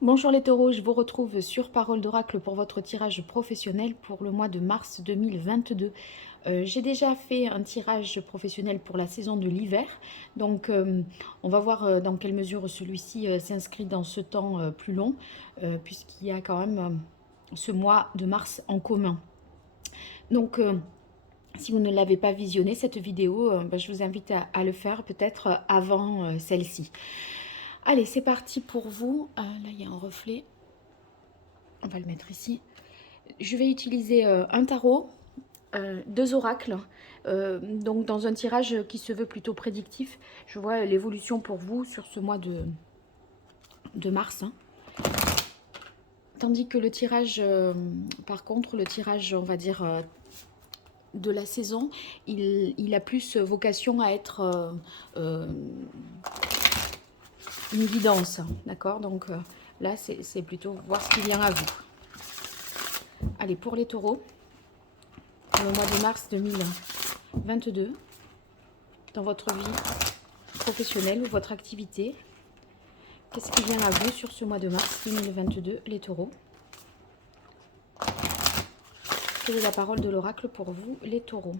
Bonjour les taureaux, je vous retrouve sur Parole d'Oracle pour votre tirage professionnel pour le mois de mars 2022. J'ai déjà fait un tirage professionnel pour la saison de l'hiver, donc on va voir dans quelle mesure celui-ci s'inscrit dans ce temps plus long, puisqu'il y a quand même ce mois de mars en commun. Donc si vous ne l'avez pas visionné cette vidéo, je vous invite à le faire peut-être avant celle-ci. Allez, c'est parti pour vous. Là, il y a un reflet. On va le mettre ici. Je vais utiliser un tarot, deux oracles, donc dans un tirage qui se veut plutôt prédictif. Je vois l'évolution pour vous sur ce mois de mars. Tandis que le tirage, par contre, le tirage, on va dire, de la saison, il a plus vocation à être une guidance, d'accord? Donc là, c'est plutôt voir ce qui vient à vous. Allez, pour les taureaux, le mois de mars 2022, dans votre vie professionnelle ou votre activité, qu'est-ce qui vient à vous sur ce mois de mars 2022, les taureaux? Quelle est la parole de l'oracle pour vous, les taureaux?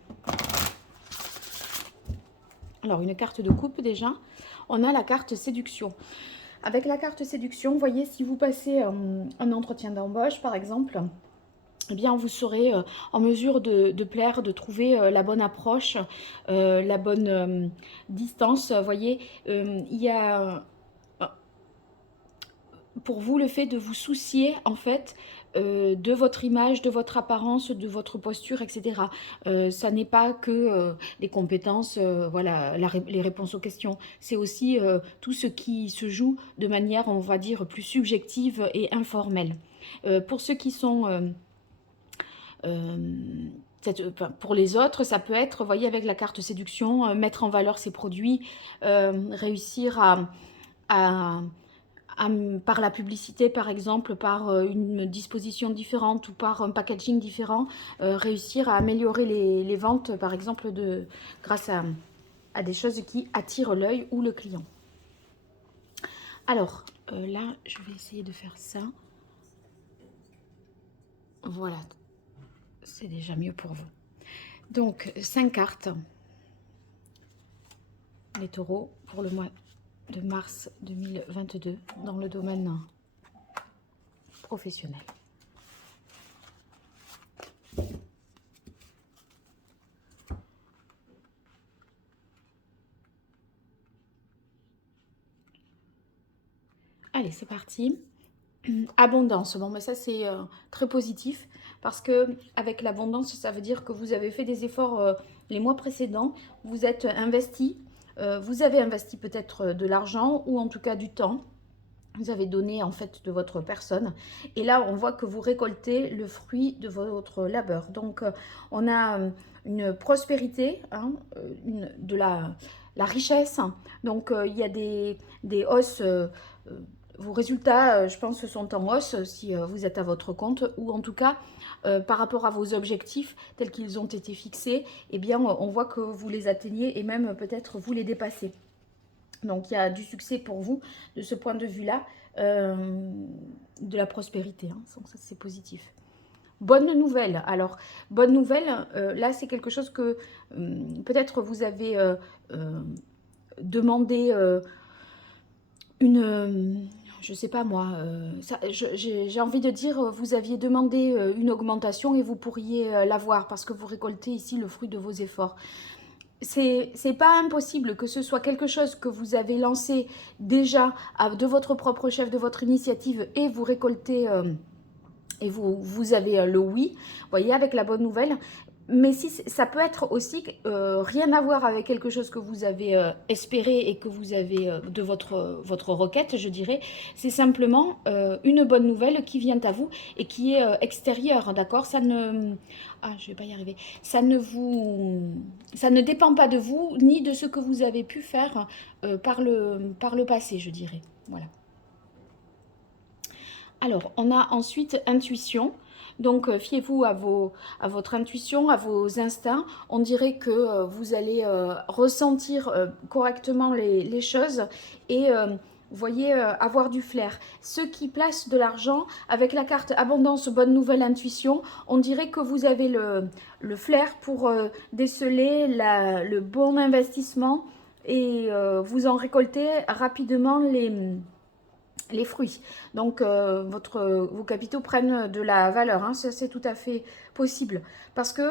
Alors, une carte de coupe déjà. On a la carte séduction. Avec la carte séduction, vous voyez, si vous passez un entretien d'embauche, par exemple, eh bien, vous serez en mesure de plaire, de trouver la bonne approche, la bonne distance. Vous voyez, il y a pour vous le fait de vous soucier, en fait, de votre image, de votre apparence, de votre posture, etc. Ça n'est pas que les compétences, voilà, les réponses aux questions. C'est aussi tout ce qui se joue de manière, on va dire, plus subjective et informelle. Pour ceux qui sont... pour les autres, ça peut être, vous voyez, avec la carte séduction, mettre en valeur ses produits, réussir à par la publicité, par exemple, par une disposition différente ou par un packaging différent, réussir à améliorer les ventes, par exemple, grâce à des choses qui attirent l'œil ou le client. Alors, là, je vais essayer de faire ça. Voilà, c'est déjà mieux pour vous. Donc, 5 cartes, les taureaux, pour le mois de mars 2022, dans le domaine professionnel. Allez, c'est parti. Abondance, bon, mais ça c'est très positif parce que avec l'abondance, ça veut dire que vous avez fait des efforts les mois précédents, vous êtes investi, vous avez investi peut-être de l'argent ou en tout cas du temps. Vous avez donné en fait de votre personne et là on voit que vous récoltez le fruit de votre labeur. Donc on a une prospérité, hein, de la richesse. Donc il y a des hausses. Vos résultats, je pense, sont en hausse si vous êtes à votre compte, ou en tout cas, par rapport à vos objectifs tels qu'ils ont été fixés, eh bien, on voit que vous les atteignez et même peut-être vous les dépassez. Donc, il y a du succès pour vous de ce point de vue-là, de la prospérité. Hein. Donc, ça, c'est positif. Bonne nouvelle. Alors, bonne nouvelle, là, c'est quelque chose que peut-être vous avez demandé une je sais pas moi, j'ai envie de dire, vous aviez demandé une augmentation et vous pourriez l'avoir parce que vous récoltez ici le fruit de vos efforts. C'est pas impossible que ce soit quelque chose que vous avez lancé déjà de votre propre chef, de votre initiative et vous récoltez et vous avez le oui, vous voyez, avec la bonne nouvelle. Mais si ça peut être aussi rien à voir avec quelque chose que vous avez espéré et que vous avez de votre requête, je dirais. C'est simplement une bonne nouvelle qui vient à vous et qui est extérieure, d'accord? Ça ne... Ah, je vais pas y arriver. Ça ne dépend pas de vous ni de ce que vous avez pu faire par le passé, je dirais. Voilà. Alors, on a ensuite intuition. Donc, fiez-vous à votre intuition, à vos instincts. On dirait que vous allez ressentir correctement les choses et Vous voyez, avoir du flair. Ceux qui placent de l'argent avec la carte abondance, bonne nouvelle, intuition, on dirait que vous avez le flair pour déceler le bon investissement et vous en récolter rapidement les fruits. Donc, vos capitaux prennent de la valeur. Hein. Ça, c'est tout à fait possible. Parce que,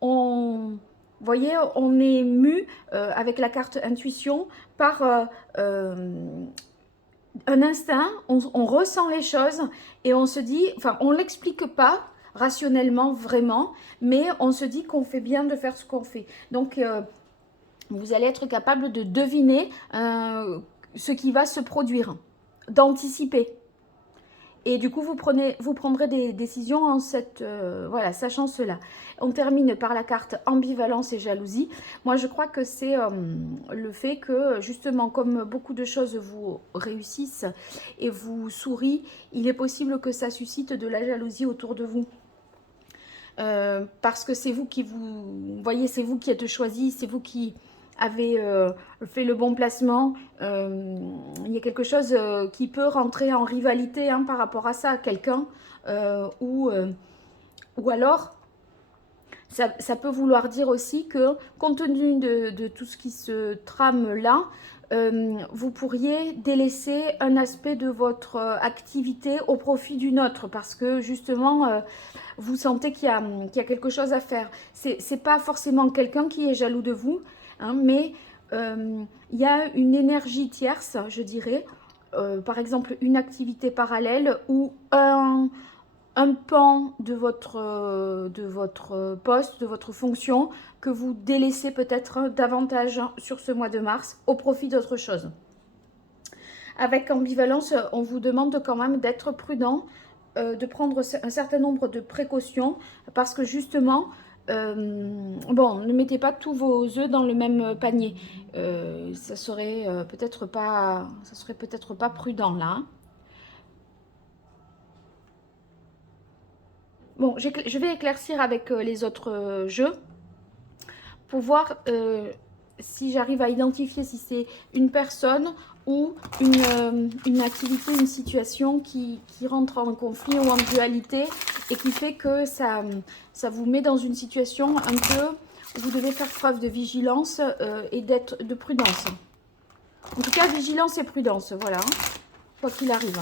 vous voyez, on est mu avec la carte intuition par un instinct. On ressent les choses et on se dit, enfin, on ne l'explique pas rationnellement vraiment, mais on se dit qu'on fait bien de faire ce qu'on fait. Donc, vous allez être capable de deviner ce qui va se produire, d'anticiper. Et du coup, vous prendrez des décisions en voilà, sachant cela. On termine par la carte ambivalence et jalousie. Moi, je crois que c'est le fait que, justement, comme beaucoup de choses vous réussissent et vous sourient, il est possible que ça suscite de la jalousie autour de vous. Parce que c'est vous qui voyez, c'est vous qui êtes choisi, c'est vous qui avez fait le bon placement. Il y a quelque chose qui peut rentrer en rivalité hein, par rapport à ça, quelqu'un, ou alors ça peut vouloir dire aussi que compte tenu de tout ce qui se trame là, vous pourriez délaisser un aspect de votre activité au profit d'une autre parce que justement vous sentez qu'il y a quelque chose à faire. C'est pas forcément quelqu'un qui est jaloux de vous, hein, mais il y a une énergie tierce, je dirais, par exemple une activité parallèle ou un pan de votre poste, de votre fonction, que vous délaissez peut-être davantage sur ce mois de mars au profit d'autre chose. Avec ambivalence, on vous demande quand même d'être prudent, de prendre un certain nombre de précautions, parce que justement, bon, ne mettez pas tous vos œufs dans le même panier. Ça serait peut-être pas prudent là. Hein. Bon, je vais éclaircir avec les autres jeux pour voir si j'arrive à identifier si c'est une personne ou une activité, une situation qui rentre en conflit ou en dualité et qui fait que ça vous met dans une situation un peu où vous devez faire preuve de vigilance et de prudence. En tout cas, vigilance et prudence, voilà, quoi qu'il arrive.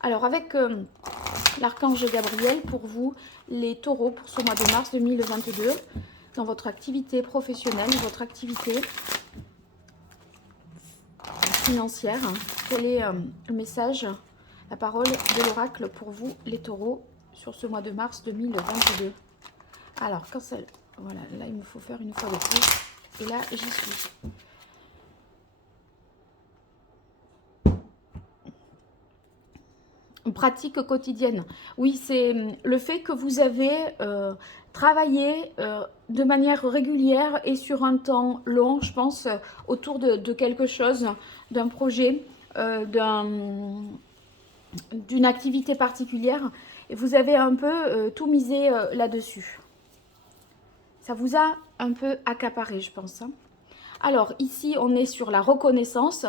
Alors, avec l'archange Gabriel, pour vous, les taureaux, pour ce mois de mars 2022, dans votre activité professionnelle, votre activité financière, quel est le message, la parole de l'oracle pour vous, les taureaux, sur ce mois de mars 2022. Alors, quand ça... Voilà, là, il me faut faire une fois de plus. Et là, j'y suis. Pratique quotidienne. Oui, c'est le fait que vous avez travaillé de manière régulière et sur un temps long, je pense, autour de quelque chose, d'un projet, d'une activité particulière. Et vous avez un peu tout misé là-dessus. Ça vous a un peu accaparé, je pense. Hein. Alors, ici, on est sur la reconnaissance.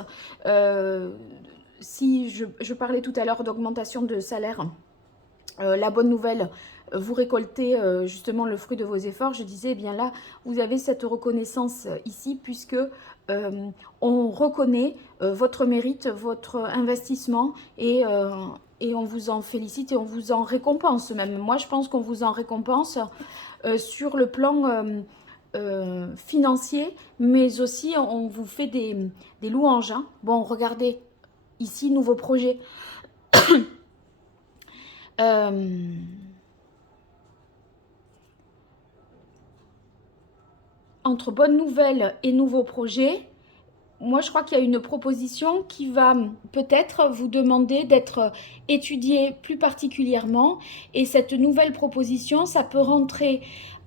Si je parlais tout à l'heure d'augmentation de salaire, la bonne nouvelle, vous récoltez justement le fruit de vos efforts. Je disais, eh bien là, vous avez cette reconnaissance ici, puisque on reconnaît votre mérite, votre investissement, et on vous en félicite et on vous en récompense même. Moi, je pense qu'on vous en récompense sur le plan financier, mais aussi on vous fait des louanges. Hein. Bon, regardez, ici, nouveau projet. Entre bonne nouvelle et nouveau projet, moi je crois qu'il y a une proposition qui va peut-être vous demander d'être étudiée plus particulièrement, et cette nouvelle proposition, ça peut rentrer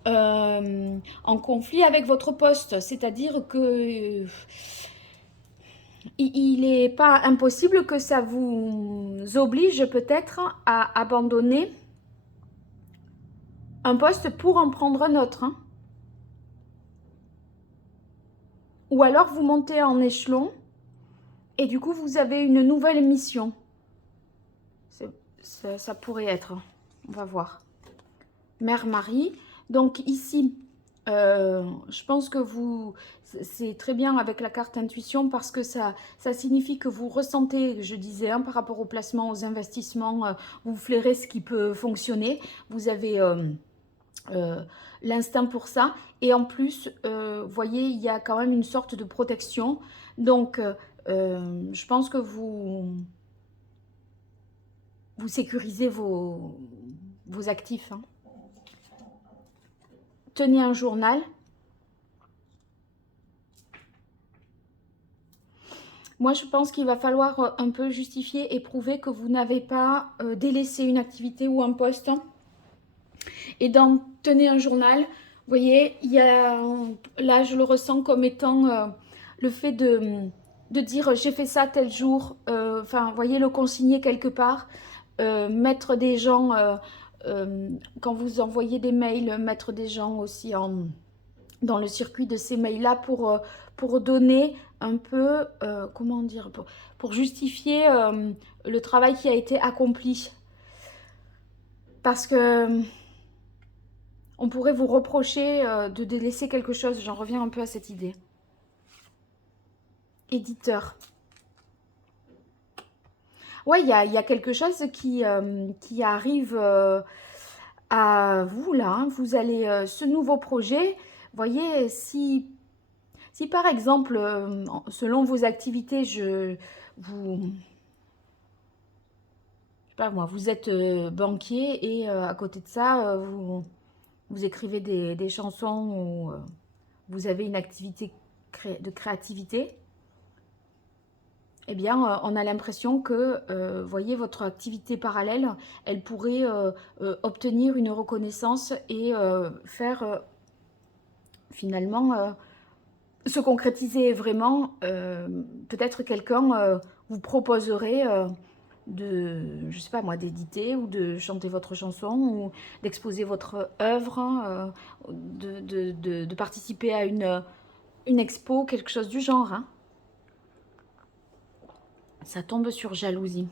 en conflit avec votre poste, c'est-à-dire que il n'est pas impossible que ça vous oblige peut-être à abandonner un poste pour en prendre un autre. Hein. Ou alors vous montez en échelon Et du coup, vous avez une nouvelle mission. Ça pourrait être. On va voir. Mère Marie. Donc ici, je pense que c'est très bien avec la carte intuition parce que ça signifie que vous ressentez, je disais, hein, par rapport au placement, aux investissements, vous flairez ce qui peut fonctionner. Vous avez l'instinct pour ça. Et en plus, vous voyez, il y a quand même une sorte de protection. Donc, je pense que vous sécurisez vos actifs. Hein. Tenez un journal. Moi, je pense qu'il va falloir un peu justifier et prouver que vous n'avez pas délaissé une activité ou un poste. Et dans tenez un journal, vous voyez, il y a, là, je le ressens comme étant le fait de dire j'ai fait ça tel jour. Enfin, vous voyez, le consigner quelque part. Mettre des gens, quand vous envoyez des mails, mettre des gens aussi dans le circuit de ces mails-là pour donner un peu, comment dire, pour justifier le travail qui a été accompli. Parce que on pourrait vous reprocher de délaisser quelque chose. J'en reviens un peu à cette idée. Éditeur. Ouais, il y a quelque chose qui arrive à vous, là. Hein. Vous allez, ce nouveau projet, vous voyez, si par exemple, selon vos activités, je sais pas moi, vous êtes banquier et à côté de ça, vous écrivez des chansons ou vous avez une activité de créativité, eh bien, on a l'impression que, voyez, votre activité parallèle, elle pourrait obtenir une reconnaissance et faire finalement se concrétiser vraiment. Peut-être quelqu'un vous proposerait je sais pas moi, d'éditer ou de chanter votre chanson ou d'exposer votre œuvre, hein, de participer à une expo, quelque chose du genre. Hein. Ça tombe sur jalousie.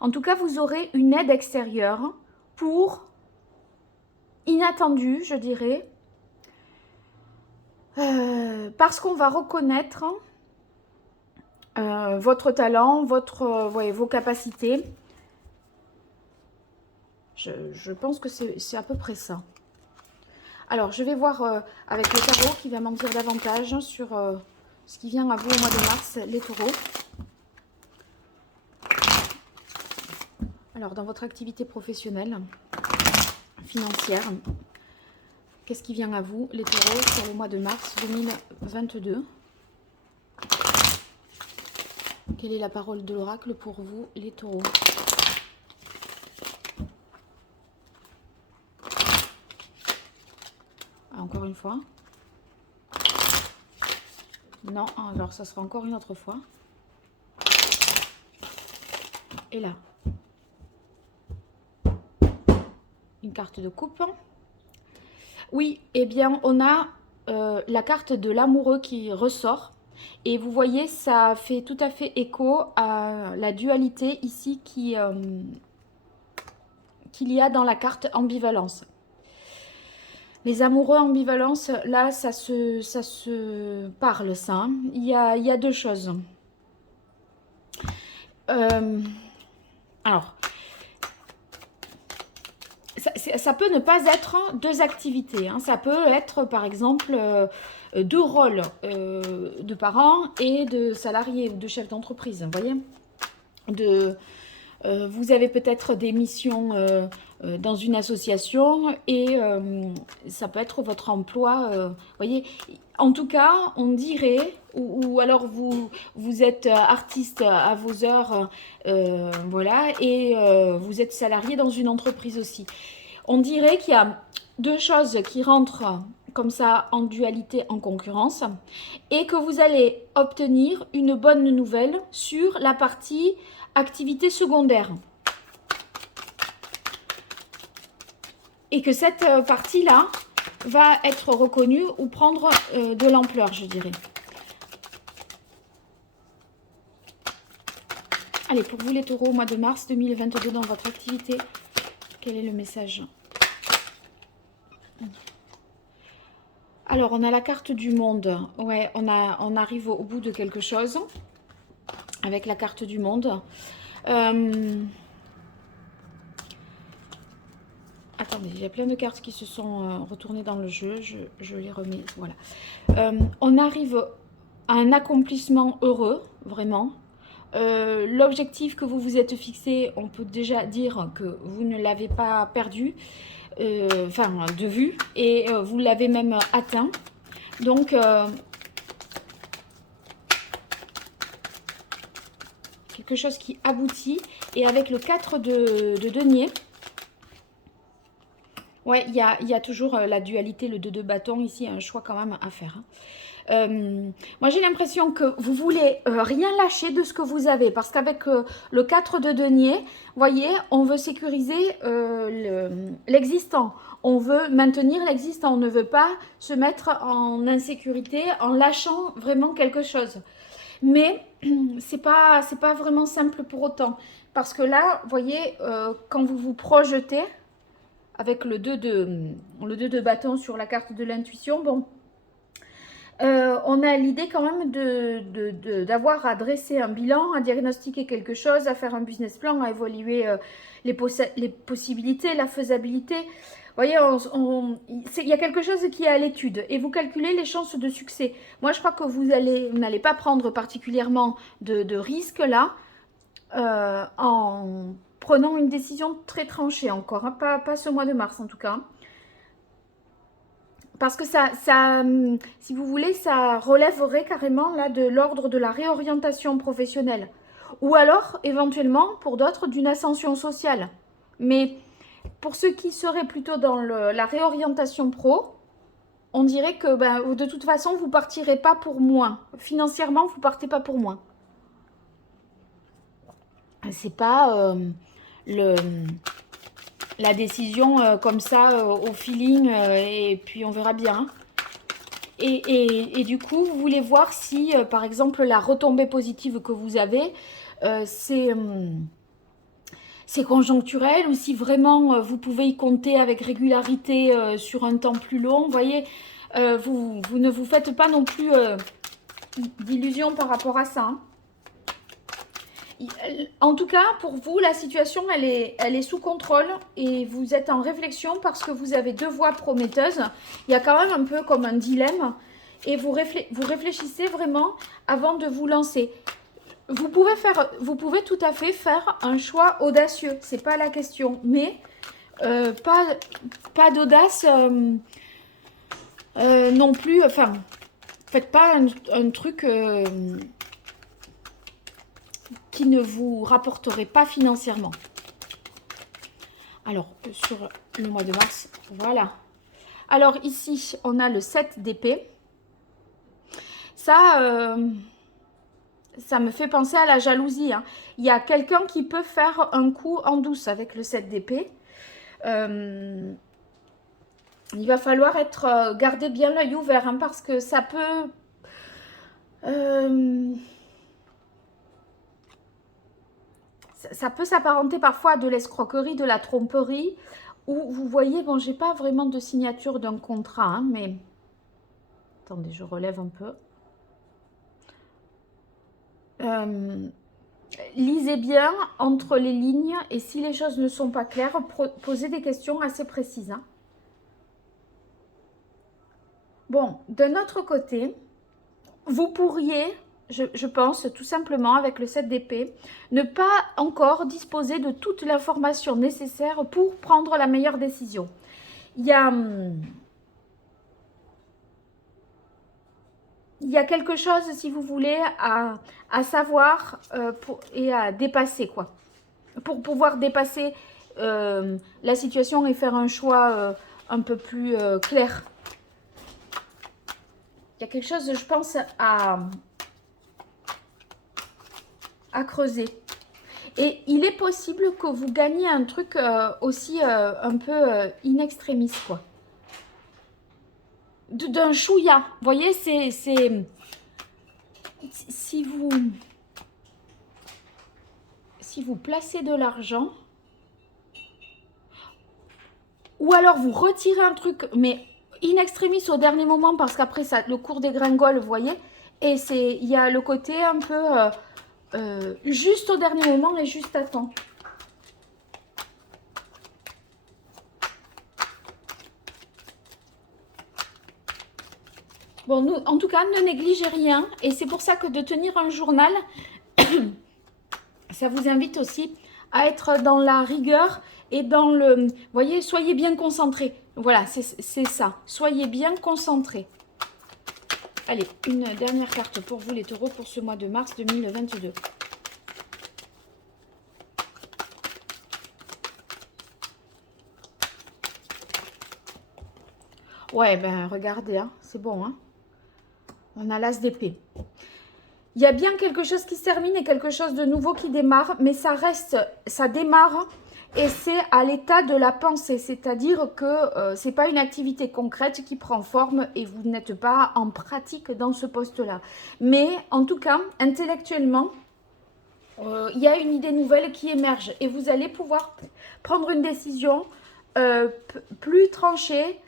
En tout cas, vous aurez une aide extérieure pour, inattendue, je dirais, parce qu'on va reconnaître votre talent, vos capacités. Je pense que c'est à peu près ça. Alors, je vais voir avec le tarot qui va m'en dire davantage sur ce qui vient à vous au mois de mars, les taureaux. Alors, dans votre activité professionnelle, financière, qu'est-ce qui vient à vous, les taureaux, sur le mois de mars 2022 ? Quelle est la parole de l'oracle pour vous, les taureaux ? Encore une fois. Non, alors ça sera encore une autre fois. Et là. Une carte de coupe. Oui, eh bien, on a la carte de l'amoureux qui ressort. Et vous voyez, ça fait tout à fait écho à la dualité ici qu'il y a dans la carte ambivalence. Les amoureux ambivalence, là, ça se parle, ça. Hein. Il y a deux choses. Alors, ça peut ne pas être deux activités. Hein. Ça peut être, par exemple, deux rôles de parents et de salariés ou de chefs d'entreprise. Vous voyez, vous avez peut-être des missions dans une association et ça peut être votre emploi. Voyez, en tout cas, on dirait, ou alors vous êtes artiste à vos heures, voilà, et vous êtes salarié dans une entreprise aussi. On dirait qu'il y a deux choses qui rentrent comme ça en dualité, en concurrence, et que vous allez obtenir une bonne nouvelle sur la partie activité secondaire. Et que cette partie-là va être reconnue ou prendre de l'ampleur, je dirais. Allez, pour vous les taureaux, au mois de mars 2022, dans votre activité, quel est le message? Alors, on a la carte du monde. Ouais, on arrive au bout de quelque chose avec la carte du monde. Attendez, il y a plein de cartes qui se sont retournées dans le jeu. Je les remets. Voilà. On arrive à un accomplissement heureux, vraiment. L'objectif que vous vous êtes fixé, on peut déjà dire que vous ne l'avez pas perdu, enfin de vue, et vous l'avez même atteint. Donc, quelque chose qui aboutit. Et avec le 4 de denier, ouais, il y a toujours la dualité, le 2 de bâton. Ici, il y a un choix quand même à faire. Moi, j'ai l'impression que vous voulez rien lâcher de ce que vous avez. Parce qu'avec le 4 de denier, vous voyez, on veut sécuriser l'existant. On veut maintenir l'existant. On ne veut pas se mettre en insécurité en lâchant vraiment quelque chose. Mais c'est pas vraiment simple pour autant. Parce que là, vous voyez, quand vous vous projetez avec le 2 de bâton sur la carte de l'intuition, bon, on a l'idée quand même d'avoir à dresser un bilan, à diagnostiquer quelque chose, à faire un business plan, à évaluer les possibilités, la faisabilité. Vous voyez, il y a quelque chose qui est à l'étude et vous calculez les chances de succès. Moi, je crois que vous n'allez pas prendre particulièrement de risques là en prenant une décision très tranchée encore, hein, pas ce mois de mars en tout cas. Parce que ça, si vous voulez, ça relèverait carrément là de l'ordre de la réorientation professionnelle. Ou alors, éventuellement, pour d'autres, d'une ascension sociale. Mais pour ceux qui seraient plutôt dans la réorientation pro, on dirait que ben, de toute façon, vous ne partirez pas pour moins. Financièrement, vous ne partez pas pour moins. C'est pas la décision comme ça au feeling et puis on verra bien. Et du coup, vous voulez voir si, par exemple, la retombée positive que vous avez, c'est conjoncturel ou si vraiment vous pouvez y compter avec régularité sur un temps plus long. Vous voyez, vous ne vous faites pas non plus d'illusions par rapport à ça. Hein. En tout cas, pour vous, la situation, elle est sous contrôle et vous êtes en réflexion parce que vous avez deux voies prometteuses. Il y a quand même un peu comme un dilemme et vous réfléchissez vraiment avant de vous lancer. Vous pouvez tout à fait faire un choix audacieux, c'est pas la question, mais pas d'audace non plus. Enfin, faites pas un truc qui ne vous rapporterait pas financièrement. Alors, sur le mois de mars, voilà. Alors ici, on a le 7 d'épée. Ça, ça me fait penser à la jalousie. Hein. Il y a quelqu'un qui peut faire un coup en douce avec le 7 d'épée. Il va falloir garder bien l'œil ouvert hein, parce que ça peut... ça peut s'apparenter parfois à de l'escroquerie, de la tromperie, où vous voyez, bon, j'ai pas vraiment de signature d'un contrat, hein, mais... Attendez, je relève un peu. Lisez bien entre les lignes et si les choses ne sont pas claires, posez des questions assez précises. Hein. Bon, d'un autre côté, vous pourriez... Je pense tout simplement avec le 7 d'épée, ne pas encore disposer de toute l'information nécessaire pour prendre la meilleure décision. Il y a quelque chose, si vous voulez, à savoir et à dépasser, quoi. Pour pouvoir dépasser la situation et faire un choix un peu plus clair. Il y a quelque chose, je pense, à creuser. Et il est possible que vous gagniez un truc aussi un peu in extremis, quoi. D'un chouïa. Vous voyez, c'est... Si vous... si vous placez de l'argent, ou alors vous retirez un truc, mais in extremis au dernier moment, parce qu'après, le cours dégringole, vous voyez. Et il y a le côté un peu juste au dernier moment et juste à temps. Bon, nous, en tout cas, ne négligez rien. Et c'est pour ça que de tenir un journal, ça vous invite aussi à être dans la rigueur et dans le... Vous voyez, soyez bien concentrés. Voilà, c'est ça. Soyez bien concentrés. Allez, une dernière carte pour vous les taureaux pour ce mois de mars 2022. Ouais, ben regardez, hein, c'est bon. Hein. On a l'as d'épée. Il y a bien quelque chose qui se termine et quelque chose de nouveau qui démarre, mais ça reste, ça démarre et c'est à l'état de la pensée, c'est-à-dire que ce n'est pas une activité concrète qui prend forme et vous n'êtes pas en pratique dans ce poste-là. Mais en tout cas, intellectuellement, il y a une idée nouvelle qui émerge et vous allez pouvoir prendre une décision plus tranchée,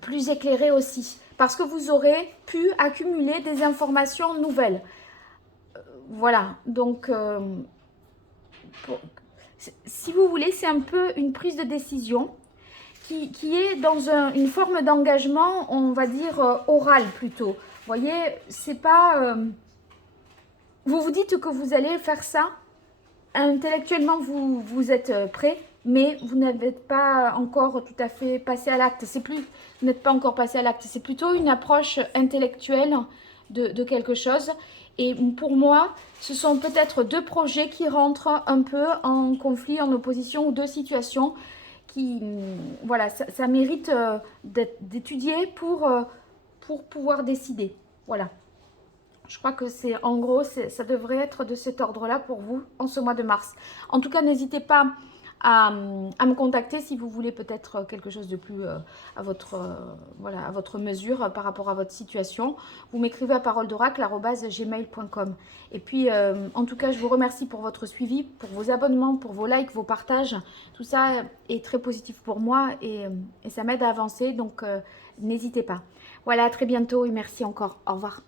plus éclairée aussi. Parce que vous aurez pu accumuler des informations nouvelles. Voilà, donc si vous voulez, c'est un peu une prise de décision qui est dans une forme d'engagement, on va dire oral plutôt. Vous voyez, c'est pas... vous vous dites que vous allez faire ça, intellectuellement vous êtes prêt, mais vous n'avez pas encore tout à fait passé à l'acte. C'est plus, vous n'êtes pas encore passé à l'acte. C'est plutôt une approche intellectuelle de quelque chose. Et pour moi, ce sont peut-être deux projets qui rentrent un peu en conflit, en opposition, ou deux situations qui, voilà, ça mérite d'étudier pour pouvoir décider. Voilà. Je crois que c'est, en gros, ça devrait être de cet ordre-là pour vous en ce mois de mars. En tout cas, n'hésitez pas à me contacter si vous voulez peut-être quelque chose de plus à voilà, à votre mesure par rapport à votre situation. Vous m'écrivez à paroledoracle@gmail.com. Et puis, en tout cas, je vous remercie pour votre suivi, pour vos abonnements, pour vos likes, vos partages. Tout ça est très positif pour moi et ça m'aide à avancer. Donc, n'hésitez pas. Voilà, à très bientôt et merci encore. Au revoir.